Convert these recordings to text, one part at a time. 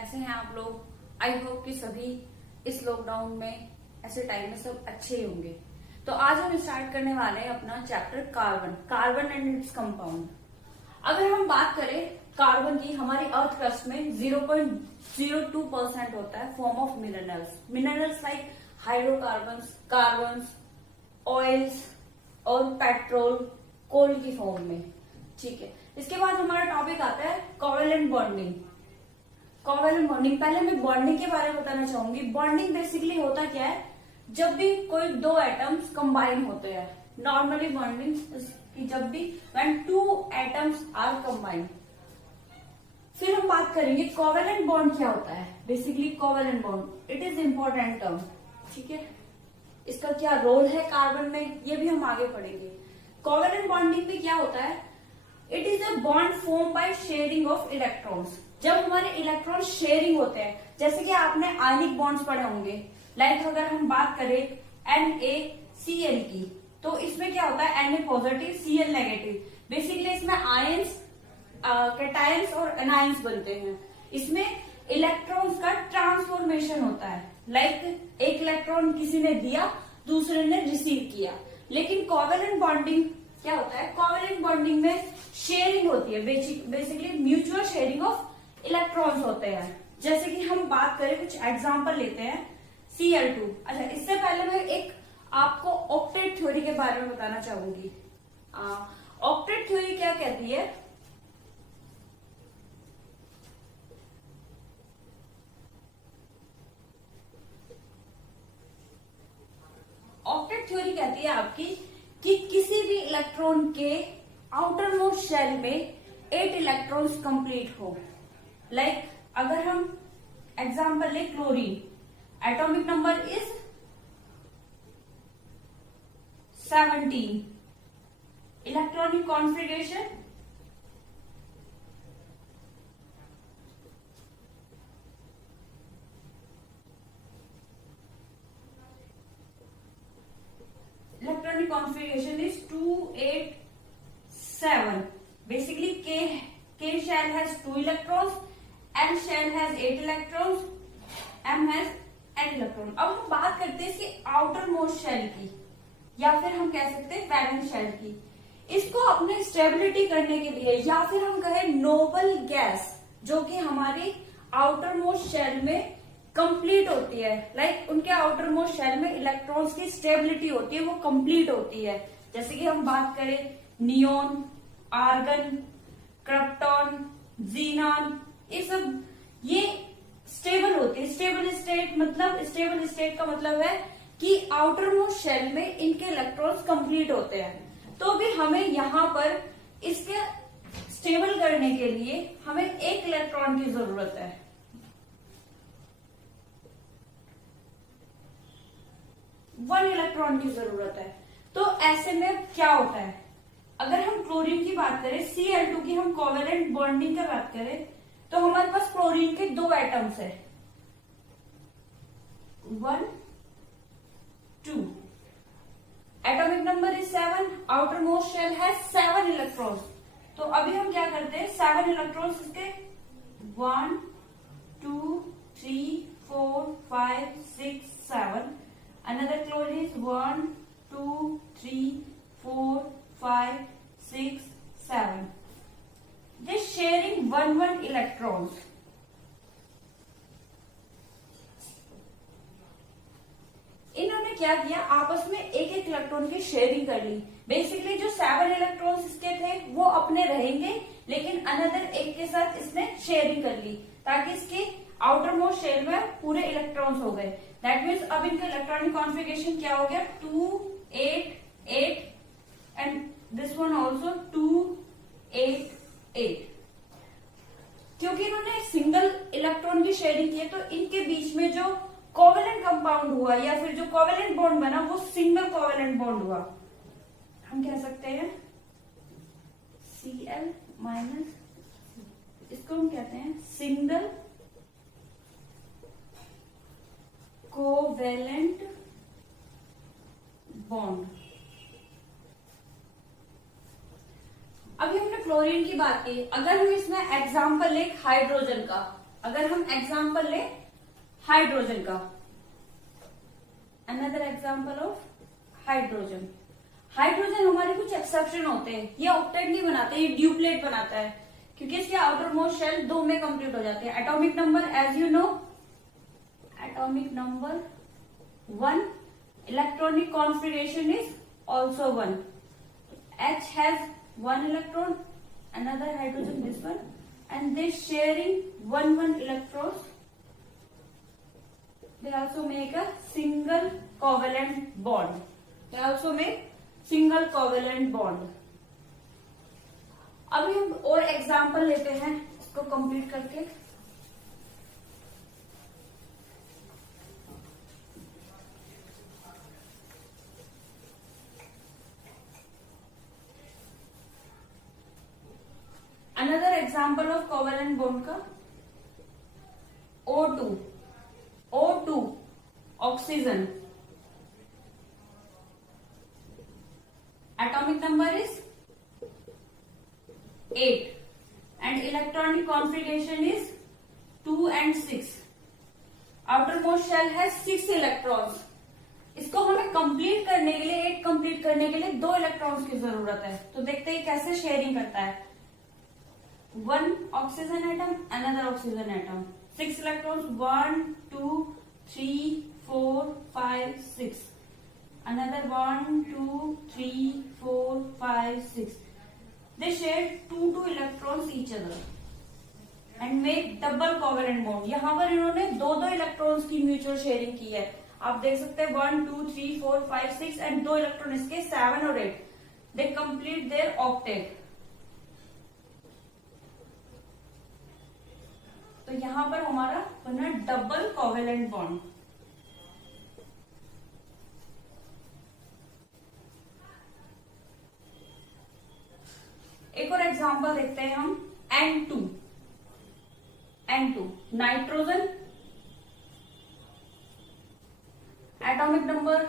कैसे हैं आप लोग। आई होप कि सभी इस लॉकडाउन में ऐसे टाइम में सब अच्छे ही होंगे। तो आज हम स्टार्ट करने वाले हैं अपना chapter carbon and its compound. अगर हम बात करें कार्बन की, हमारी अर्थ क्रस्ट में 0.02% होता है form of minerals like hydrocarbon, carbon, oils और पेट्रोल, कोल की फॉर्म में। ठीक है, इसके बाद हमारा टॉपिक आता है कोवेलेंट बॉन्डिंग। पहले मैं बॉन्डिंग के बारे में बताना चाहूंगी। बॉन्डिंग बेसिकली होता क्या है, जब भी कोई दो एटम्स कंबाइन होते हैं। नॉर्मली बॉन्डिंग की जब भी when two atoms are combined. फिर हम बात करेंगे कोवेलेंट बॉन्ड क्या होता है। Basically covalent bond it is important term. ठीक है, इसका क्या रोल है कार्बन में, ये भी हम आगे पढ़ेंगे। कोवेलेंट बॉन्डिंग में क्या होता है, it is a bond form by sharing of electrons. जब हमारे इलेक्ट्रॉन शेयरिंग होते हैं, जैसे कि आपने आयनिक बॉन्ड्स पढ़े होंगे, लाइक अगर हम बात करें NaCl की, तो इसमें क्या होता है Na positive Cl negative. Basically इसमें आयंस, कैटायंस और एनायंस बनते हैं। इसमें इलेक्ट्रॉन्स का ट्रांसफॉर्मेशन होता है। लाइक एक इलेक्ट्रॉन किसी ने दिया, दूसरे ने रिसीव किया। लेकिन कोवेलेंट बॉन्डिंग क्या होता है, कोवेलेंट बॉन्डिंग में शेयरिंग होती है। Basically mutual sharing of electrons होते हैं। जैसे कि हम बात करें, कुछ एग्जांपल लेते हैं Cl2। अच्छा, इससे पहले मैं एक आपको ऑक्टेट थ्योरी के बारे में बताना चाहूंगी। ऑक्टेट थ्योरी क्या कहती है, ऑक्टेट थ्योरी कहती है आपकी कि किसी भी इलेक्ट्रॉन के आउटर मोस्ट शेल में 8 इलेक्ट्रॉन्स कंप्लीट हो। लाइक अगर हम एग्जांपल ले chlorine, atomic number is 17, electronic configuration is 287। Basically K shell has 2 electrons, L shell has 8 electrons, M has 8 electrons। अब हम बात करते हैं इसके आउटर मोस्ट शेल की, या फिर हम कह सकते हैं वैलेंस शेल की। इसको अपने स्टेबिलिटी करने के लिए, या फिर हम कहें नोबल गैस, जो कि हमारी आउटर मोस्ट शेल में कंप्लीट होती है। लाइक उनके आउटर मोस्ट शेल में इलेक्ट्रॉन्स की स्टेबिलिटी होती है, वो कंप्लीट होती है। जैसे कि हम बात करें नियोन, आर्गन, क्रिप्टॉन, जीनॉन, ये सब ये स्टेबल होते हैं। स्टेबल स्टेट का मतलब है कि आउटर मोस्ट शेल में इनके इलेक्ट्रॉन्स कंप्लीट होते हैं। तो भी हमें यहाँ पर इसके स्टेबल करने के लिए हमें एक इलेक्ट्रॉन की जरूरत है। वन इलेक्ट्रॉन की जरूरत है। तो ऐसे में क्या होता है, अगर हम क्लोरीन की बात करें, Cl2 की हम कोवेलेंट बॉन्डिंग की बात करें, तो हमारे पास क्लोरीन के 2 एटम्स है, 1 2, atomic number is 7, outer most shell है 7 इलेक्ट्रॉन्स। तो अभी हम क्या करते हैं, 7 इलेक्ट्रॉन्स इसके 1 2 3 4 5 6 7। Another chlorine is 1 2 3 4 5 6 7. Just sharing 1 electrons. इन्होंने क्या किया, आपस में एक इलेक्ट्रॉन की शेयरिंग कर ली। बेसिकली जो 7 इलेक्ट्रॉन्स इसके थे वो अपने रहेंगे, लेकिन अनदर एक के साथ इसने शेयरिंग कर ली, ताकि इसके आउटर मोस्ट शेल में पूरे इलेक्ट्रॉन्स हो गए। दैट मीन्स अब इनका इलेक्ट्रॉनिक कॉन्फिगरेशन क्या हो गया, 2 8 8 एंड दिस वन ऑल्सो 2 8 8। क्योंकि इन्होंने सिंगल इलेक्ट्रॉन की शेयरिंग की है, तो इनके बीच में जो कोवेलेंट कंपाउंड हुआ या फिर जो कोवेलेंट बॉन्ड बना, वो सिंगल कोवेलेंट बॉन्ड हुआ। हम कह सकते हैं Cl माइनस, इसको हम कहते हैं सिंगल कोवेलेंट बॉन्ड। अभी हमने क्लोरीन की बात की, अगर हम इसमें एग्जांपल ले हाइड्रोजन का, अगर हम एग्जाम्पल ले हाइड्रोजन का, another example of hydrogen. Hydrogen हमारे कुछ एक्सेप्शन होते हैं, ये ऑक्टेट नहीं बनाते, ये ड्यूप्लेट बनाता है, क्योंकि इसके आउटर मोस्ट शेल 2 में कंप्लीट हो जाते हैं। Atomic number as you know, atomic number 1, electronic configuration is also 1। H has 1 electron, another hydrogen this one, and they sharing 1 electrons. They also make a single covalent bond. They also make single covalent bond. अभी हम और example लेते हैं इसको complete करके। Another example of covalent bond का O2, O2 oxygen, atomic number is 8 and electronic configuration is 2 and 6. outermost shell has 6 electrons. इसको हमें कंप्लीट करने के लिए, 8 कंप्लीट करने के लिए 2 इलेक्ट्रॉन्स की जरूरत है। तो देखते हैं कैसे शेयरिंग करता है। 1 oxygen atom, another oxygen atom, 6 electrons, 1 2 3 4 5 6, another 1 2 3 4 5 6. They share 2 electrons each other and make double covalent bond. यहाँ पर इन्होंने 2 इलेक्ट्रॉन्स की म्यूचुअल शेयरिंग की है। आप देख सकते हैं 1 2 3 4 5 6 एंड 2 इलेक्ट्रॉन इसके 7 और 8. They complete their octet. तो यहाँ पर हमारा बना डबल कोवेलेंट बॉन्ड। एक और एग्जांपल देखते हैं हम, N2, nitrogen, atomic number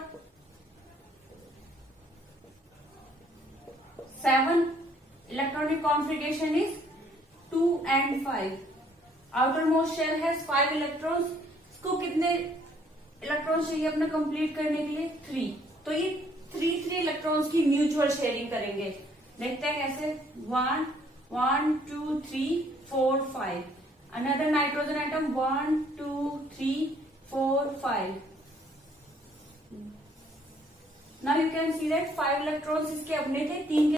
7, electronic configuration is 2 and 5. Outer most shell has 5 electrons. इसको कितने इलेक्ट्रॉन्स चाहिए अपने कंप्लीट करने के लिए? 3। तो ये 3 इलेक्ट्रॉन्स की म्यूचुअल शेयरिंग करेंगे। देखते हैं कैसे। 1 1 2 3 4 5, another nitrogen atom 1 2 3 4 5. Now you can see that 5 electrons इसके अपने थे, 3 के।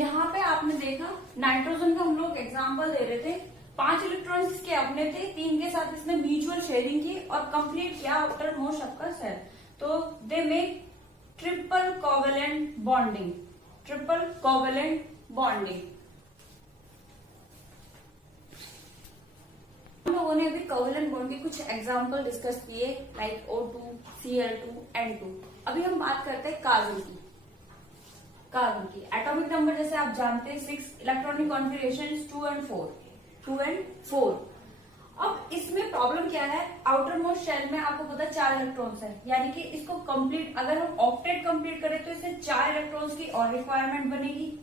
यहाँ पे आपने देखा नाइट्रोजन का हम लोग एग्जाम्पल दे रहे थे, 5 इलेक्ट्रॉन्स इसके अपने थे, 3 के साथ इसने म्यूचुअल शेयरिंग की और कंप्लीट किया आफ्टर मोस्ट आपका सेल। तो they make triple covalent bonding, triple covalent bonding. हम लोगों ने अभी कोवेलेंट बॉन्ड के कुछ एग्जाम्पल डिस्कस किए, लाइक O2, Cl2, N2। अभी हम बात करते हैं कार्बन की। कार्बन की एटॉमिक नंबर जैसे आप जानते हैं 6, इलेक्ट्रॉनिक कॉन्फिगरेशन 2 and 4। अब इसमें प्रॉब्लम क्या है, आउटर मोस्ट शेल में आपको पता है 4 इलेक्ट्रॉन्स है, यानी कि इसको कंप्लीट, अगर हम ऑक्टेट कंप्लीट करें तो इसे 4 इलेक्ट्रॉन्स की और रिक्वायरमेंट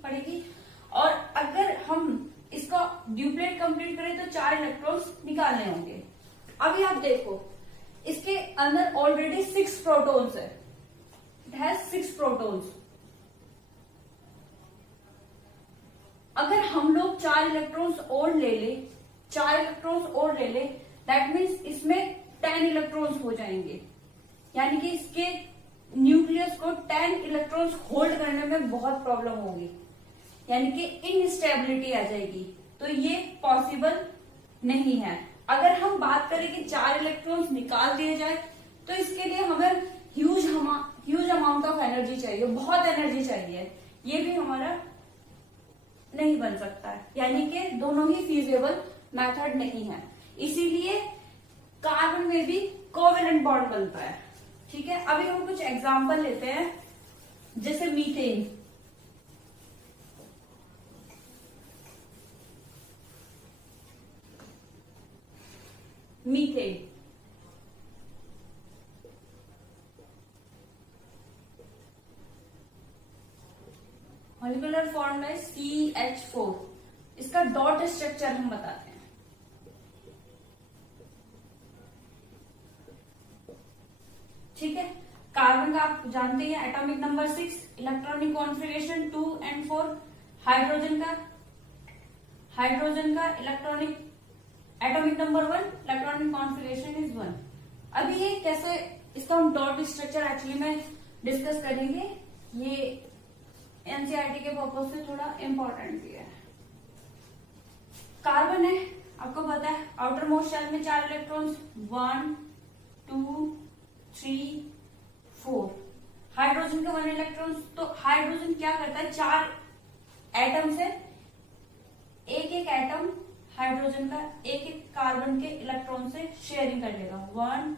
पड़ेगी। और अगर हम इसको ड्यूप्लेट कंप्लीट करें तो 4 इलेक्ट्रॉन्स निकालने होंगे। अभी आप देखो इसके अंदर ऑलरेडी 6 प्रोटॉन्स है, इट हैज 6 प्रोटॉन्स। अगर हम लोग 4 इलेक्ट्रॉन्स और ले ले, दैट मीन्स इसमें 10 इलेक्ट्रॉन्स हो जाएंगे, यानी कि इसके न्यूक्लियस को 10 इलेक्ट्रॉन्स होल्ड करने में बहुत प्रॉब्लम होगी, यानी कि इनस्टेबिलिटी आ जाएगी। तो ये पॉसिबल नहीं है। अगर हम बात करें कि 4 इलेक्ट्रॉन्स निकाल दिए जाए तो इसके लिए हमें ह्यूज अमाउंट ऑफ एनर्जी चाहिए, बहुत एनर्जी चाहिए। ये भी हमारा नहीं बन सकता है, यानी कि दोनों ही फीजेबल मेथड नहीं है। इसीलिए कार्बन में भी कोवेलेंट बॉन्ड बनता है। ठीक है, अभी हम कुछ एग्जांपल लेते हैं, जैसे मीथेन। मॉलिक्यूलर फॉर्मूला है CH4। इसका डॉट स्ट्रक्चर हम बताते हैं। ठीक है। कार्बन का आप जानते हैं atomic number 6, electronic configuration 2 and 4। Hydrogen का electronic atomic number 1, electronic configuration is 1। अभी ये कैसे, इसका हम डॉट स्ट्रक्चर एक्चुअली में डिस्कस करेंगे, ये एनसीईआरटी के पर्पज से थोड़ा इंपॉर्टेंट भी है। कार्बन है, आपको पता है आउटर मोस्ट शेल में 4 इलेक्ट्रॉन्स, 1 2 3 4। हाइड्रोजन का 1 इलेक्ट्रॉन। तो हाइड्रोजन क्या करता है, 4 एटम से एक एक एटम हाइड्रोजन का एक एक कार्बन के इलेक्ट्रॉन से शेयरिंग कर लेगा, 1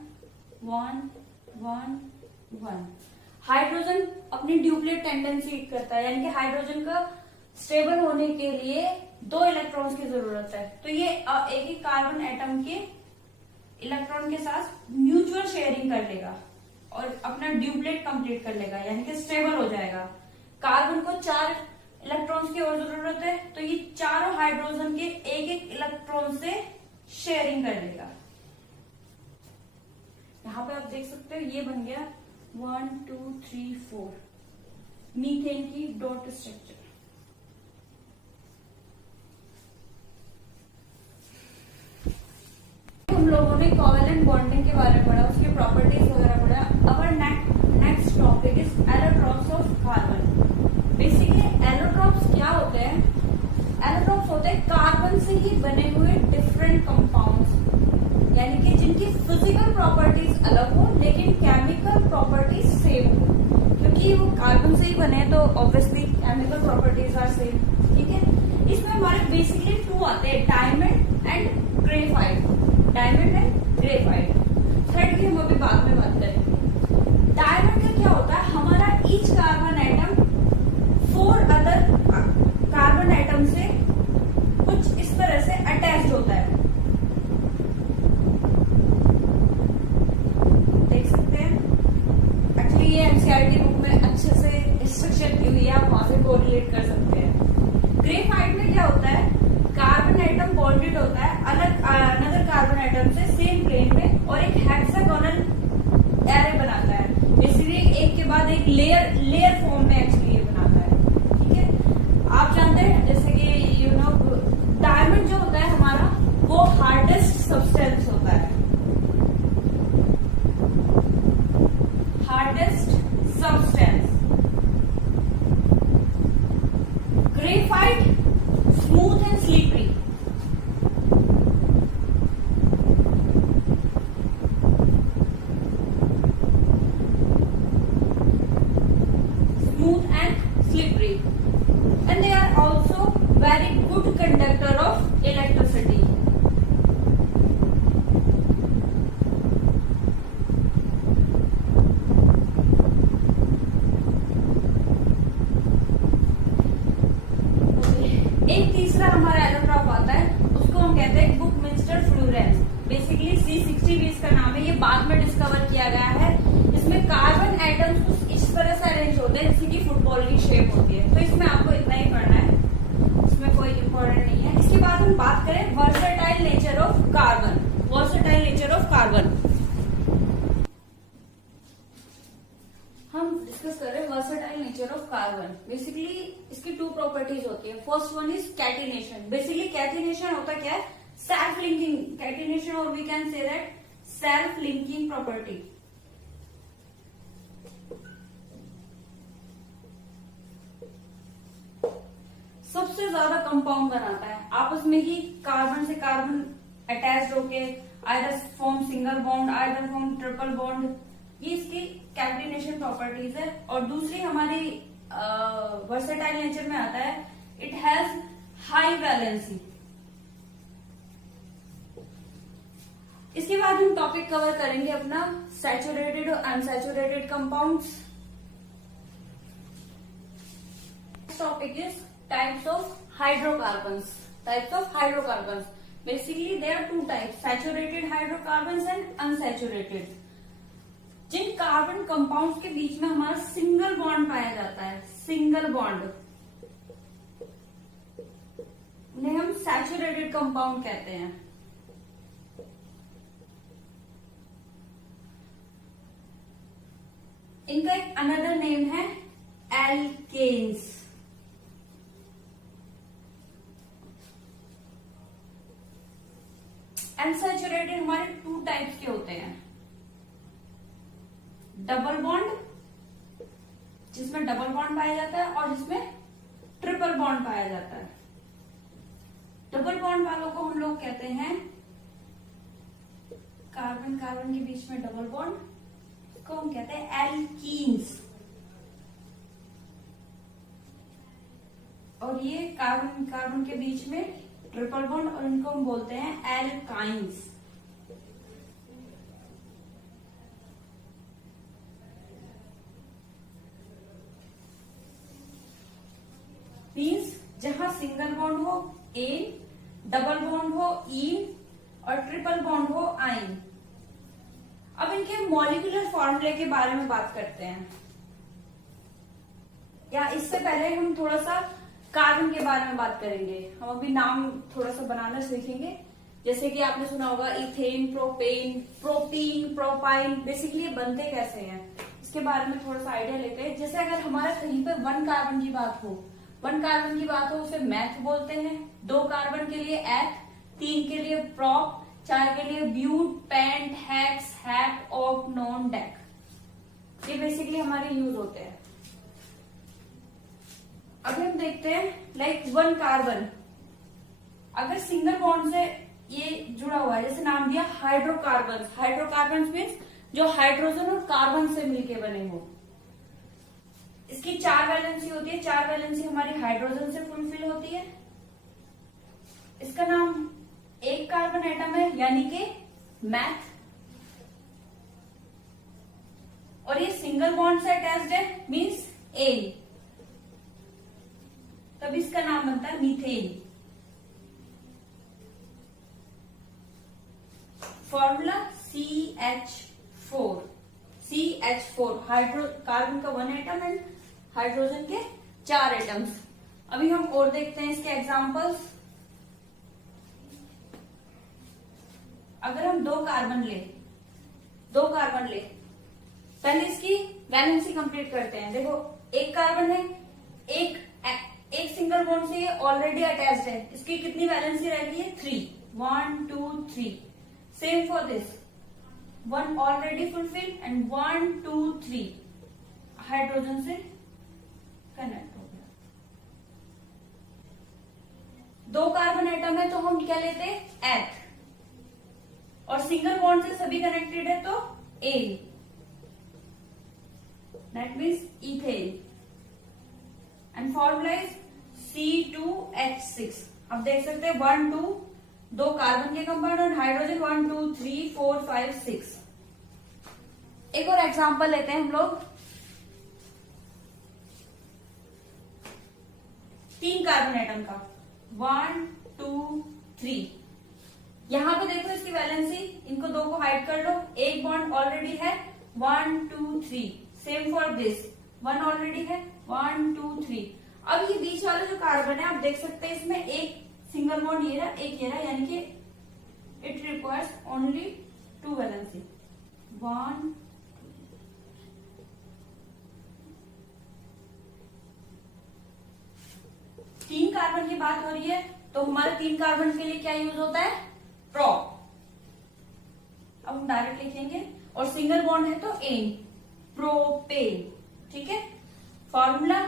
1 1 1। हाइड्रोजन अपनी ड्यूप्लेट टेंडेंसी करता है, यानी कि हाइड्रोजन का स्टेबल होने के लिए 2 इलेक्ट्रॉन्स की जरूरत है। तो ये एक एक कार्बन एटम के इलेक्ट्रॉन के साथ म्यूचुअल शेयरिंग कर लेगा और अपना ड्यूप्लेट कंप्लीट कर लेगा, यानी कि स्टेबल हो जाएगा। कार्बन को 4 इलेक्ट्रॉन्स की और जरूरत है, तो ये चारों हाइड्रोजन के एक एक इलेक्ट्रॉन से शेयरिंग कर लेगा। यहां पे आप देख सकते हो ये बन गया 1 2 3 4 मीथेन की डॉट स्ट्रक्चर। हम लोगों ने कोवेलेंट बॉन्डिंग के बारे में पढ़ा, उसकी प्रॉपर्टीज वगैरह पढ़ा। Our next topic is allotropes of carbon. Basically allotropes क्या होते हैं, एलोट्रॉप्स होते हैं कार्बन से ही बने हुए डिफरेंट कंपाउंड्स, यानी कि जिनकी फिजिकल प्रॉपर्टीज अलग हो लेकिन केमिकल प्रॉपर्टीज सेम हो। क्योंकि वो कार्बन से ही बने तो obviously chemical properties are same, ठीक है। इसमें हमारे बेसिकली 2 आते हैं, diamond and graphite. Diamond and graphite, third की हम अभी बाद में बात करेंगे। डायमंड का क्या होता है, हमारा each carbon atom 4 other carbon atom से कुछ इस तरह से अटैच्ड होता है, देख सकते हैं। एक्चुअली ये एनसीईआरटी बुक में अच्छे से इंस्ट्रक्शन दी हुई है, आप वहां से कोरिलेट कर सकते हैं। ग्रेफाइट में क्या होता है, कार्बन एटम बॉन्डेड होता है अलग अनदर कार्बन एटम से सेम प्लेन में और एक हेक्सागोनल एरे बनाता है। बेसिकली एक के बाद एक लेयर फॉर्म में एक्चुअली ये बनाता है, ठीक है। आप जानते हैं जैसे कि डायमंड जो होता है हमारा, वो हार्डेस्ट सब्सटेंस होता है, hardest substance. Graphite smooth and slippery. Smooth and slippery, and they are also very good conductor of electricity. एक तीसरा हमारा एलोट्रॉप आता है, उसको हम कहते हैं बुकमिंस्टर फ्लोरेंस। बेसिकली C60 भी इसका नाम है, ये बाद में डिस्कवर किया गया है। इसमें कार्बन एटम्स कुछ इस तरह से अरेंज होते हैं जैसे कि फुटबॉल की शेप होती है। तो इसमें आपको इतना ही पढ़ना है, इसमें कोई इंपॉर्टेंट नहीं है। इसके बाद हम बात करें versatile nature of carbon. Versatile nature of carbon हम डिस्कस कर रहे हैं, versatile nature of carbon. Basically इसकी 2 प्रॉपर्टीज होती है। First one is catenation. Basically catenation होता क्या है, सेल्फ लिंकिंग कैटिनेशन, और we can say that self linking property. सबसे ज्यादा कंपाउंड बनाता है, आपस में ही कार्बन से कार्बन अटैच्ड होके either form single bond, either form triple bond. ये इसकी कैटिनेशन प्रॉपर्टीज है। और दूसरी हमारी वर्सेटाइल नेचर में आता है, इट हैज हाई वैलेंसी। इसके बाद हम टॉपिक कवर करेंगे अपना सैचुरेटेड और unsaturated compounds. Topic is types of hydrocarbons. Types of hydrocarbons. Basically, there are 2 types: saturated hydrocarbons and unsaturated. जिन कार्बन कंपाउंड्स के बीच में हमारा सिंगल बॉन्ड पाया जाता है, सिंगल बॉन्ड, उन्हें हम सैचुरेटेड कंपाउंड कहते हैं। इनका एक अनदर नेम है एल्केन्स। अनसैचुरेटेड हमारे 2 टाइप्स के होते हैं, डबल बॉन्ड जिसमें डबल बॉन्ड पाया जाता है और जिसमें ट्रिपल बॉन्ड पाया जाता है। डबल बॉन्ड वालों को हम लोग कहते हैं कार्बन कार्बन के बीच में डबल बॉन्ड, इसको हम कहते हैं एल्कीन्स। और ये कार्बन कार्बन के बीच में ट्रिपल बॉन्ड, और इनको हम बोलते हैं एल्काइंस। मीन्स जहां सिंगल बॉन्ड हो एन, डबल बॉन्ड हो ईन और ट्रिपल बॉन्ड हो आइन। अब इनके मॉलिक्यूलर फॉर्मूले के बारे में बात करते हैं, या इससे पहले हम थोड़ा सा कार्बन के बारे में बात करेंगे। हम अभी नाम थोड़ा सा बनाना सीखेंगे, जैसे कि आपने सुना होगा ethane, propane, propene, propyne. Basically ये बनते कैसे हैं इसके बारे में थोड़ा सा आइडिया लेते हैं। जैसे अगर हमारा कहीं पे 1 कार्बन की बात हो, 1 कार्बन की बात हो उसे मैथ बोलते हैं, 2 कार्बन के लिए एथ, 3 के लिए प्रॉप, 4 के लिए but, pent, hex, hept, oct, non, dec. ये बेसिकली हमारे यूज होते हैं। अभी हम देखते हैं लाइक 1 कार्बन अगर सिंगल बॉन्ड से ये जुड़ा हुआ है, जैसे नाम दिया हाइड्रोकार्बन। हाइड्रोकार्बन मीन्स जो हाइड्रोजन और कार्बन से मिलके बने हो। इसकी 4 वैलेंसी होती है, 4 वैलेंसी हमारी हाइड्रोजन से फुलफिल होती है। इसका नाम एक कार्बन एटम है यानी कि मैथ, और ये सिंगल बॉन्ड से अटैच्ड है मीन्स एन, तब इसका नाम बनता है methane. Formula CH4। CH4 hydro carbon का 1 एटम एंड हाइड्रोजन के 4 एटम्स। अभी हम और देखते हैं इसके एग्जांपल्स। अगर हम 2 कार्बन ले, पहले इसकी वैलेंसी कंप्लीट करते हैं। देखो 1 कार्बन है, एक सिंगल बॉन्ड से ये ऑलरेडी अटैच्ड है, इसकी कितनी वैलेंसी रहेगी है 3, 1 2 3। Same for this, 1 already fulfil and 1 2 3 hydrogen से कनेक्ट हो गया। 2 कार्बन एटम है तो हम क्या लेते हैं एथ, और सिंगल बॉन्ड से सभी कनेक्टेड है तो एन, that means ethane. And formula is C2H6। अब देख सकते हैं 1 2 2 कार्बन के कंपाउंड और हाइड्रोजन 1 2 3 4 5 6। एक और एग्जांपल लेते हैं हम लोग 3 कार्बन एटम का, 1 2 3। यहां पे देखो इसकी वैलेंसी, इनको 2 को हाइड कर लो, एक बॉन्ड ऑलरेडी है 1 2 3। सेम फॉर दिस, 1 ऑलरेडी है 1 2 3। अब ये बीच वाला जो कार्बन है आप देख सकते हैं इसमें एक सिंगल बॉन्ड ये रहा, एक ये रहा, यानी कि it requires only 2 valency, 1 3 carbon की बात हो रही है तो हमारे 3 कार्बन के लिए क्या यूज होता है प्रोप। अब हम डायरेक्ट लिखेंगे, और सिंगल बॉन्ड है तो एन, प्रोपेन। ठीक है, फॉर्मूला